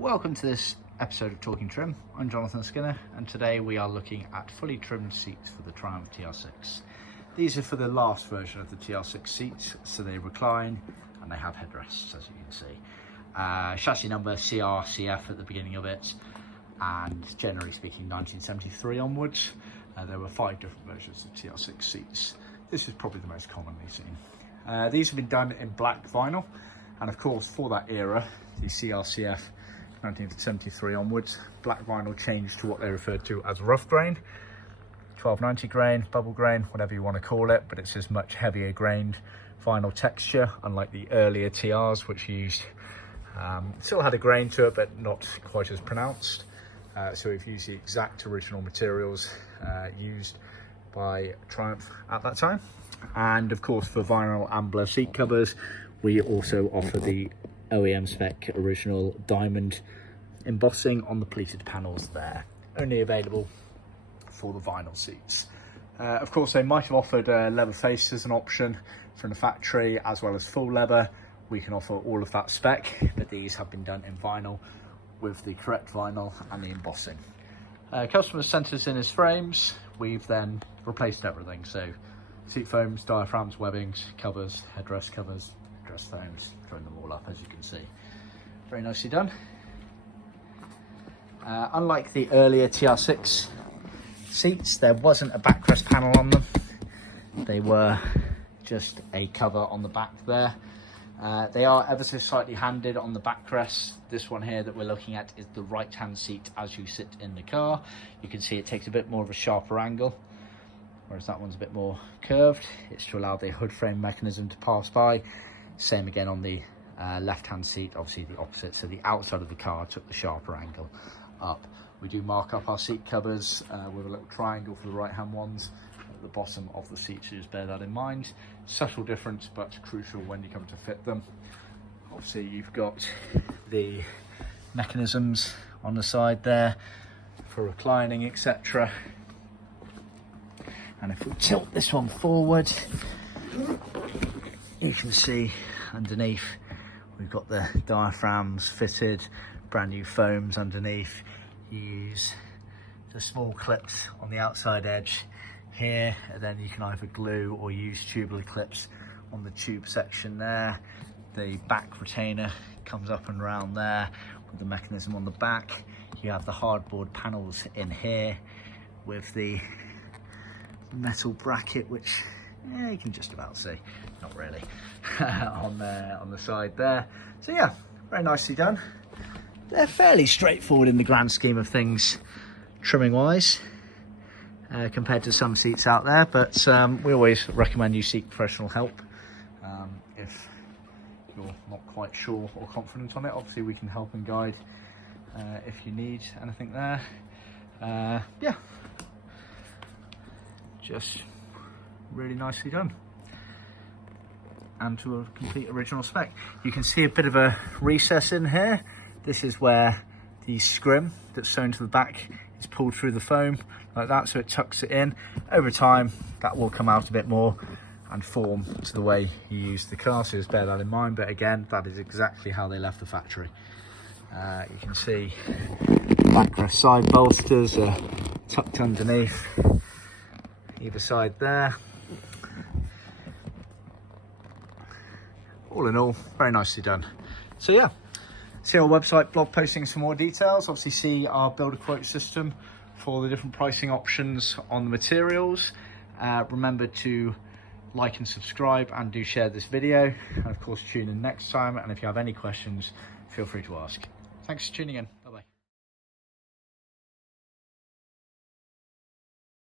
Welcome to this episode of Talking Trim. I'm John Skinner, and today we are looking at fully trimmed seats for the Triumph TR6. These are for the last version of the TR6 seats, so they recline and they have headrests, as you can see. Chassis number CRCF at the beginning of it, and generally speaking 1973 onwards. There were 5 different versions of TR6 seats. This is probably the most commonly seen. These have been done in black vinyl, and of course for that era, the CRCF 1973 onwards, black vinyl changed to what they referred to as rough grain, 1290 grain, bubble grain, whatever you want to call it, but it's this much heavier grained vinyl texture, unlike the earlier TRs, which used, still had a grain to it, but not quite as pronounced. So we've used the exact original materials used by Triumph at that time. And of course for vinyl Ambla seat covers, we also offer the OEM spec original diamond embossing on the pleated panels there, only available for the vinyl seats. Of course they might have offered leather face as an option from the factory, as well as full leather. We can offer all of that spec, but these have been done in vinyl with the correct vinyl and the embossing. Customer sent us in his frames. We've then replaced everything, so seat foams, diaphrams, webbings, covers, headrest covers, dress foams, thrown them all up, as you can see. Very nicely done. Unlike the earlier TR6 seats, there wasn't a backrest panel on them. They were just a cover on the back there. They are ever so slightly handed on the backrest. This one here that we're looking at is the right hand seat as you sit in the car. You can see it takes a bit more of a sharper angle, whereas that one's a bit more curved. It's to allow the hood frame mechanism to pass by. Same again on the left hand seat, obviously the opposite, so the outside of the car took the sharper angle up. We do mark up our seat covers with a little triangle for the right hand ones at the bottom of the seat, so just bear that in mind. Subtle difference, but crucial when you come to fit them. Obviously you've got the mechanisms on the side there for reclining, etc. And if we tilt this one forward, you can see underneath we've got the diaphragms fitted, brand new foams underneath. You use the small clips on the outside edge here, and then you can either glue or use tubular clips on the tube section there. The back retainer comes up and around there with the mechanism on the back. You have the hardboard panels in here with the metal bracket, which you can just about see, not really, on the side there. So yeah, very nicely done. They're fairly straightforward in the grand scheme of things, trimming wise, compared to some seats out there, but we always recommend you seek professional help if you're not quite sure or confident on it. Obviously we can help and guide if you need anything there. Yeah, just really nicely done, and to a complete original spec. You can see a bit of a recess in here. This is where the scrim that's sewn to the back is pulled through the foam like that, so it tucks it in. Over time that will come out a bit more and form to the way you use the car, so just bear that in mind. But again, that is exactly how they left the factory. You can see backrest side bolsters are tucked underneath either side there. All in all, very nicely done. So yeah, see our website blog posting some more details. Obviously see our build a quote system for the different pricing options on the materials. Remember to like and subscribe, and do share this video, and of course tune in next time. And if you have any questions, feel free to ask. Thanks for tuning in.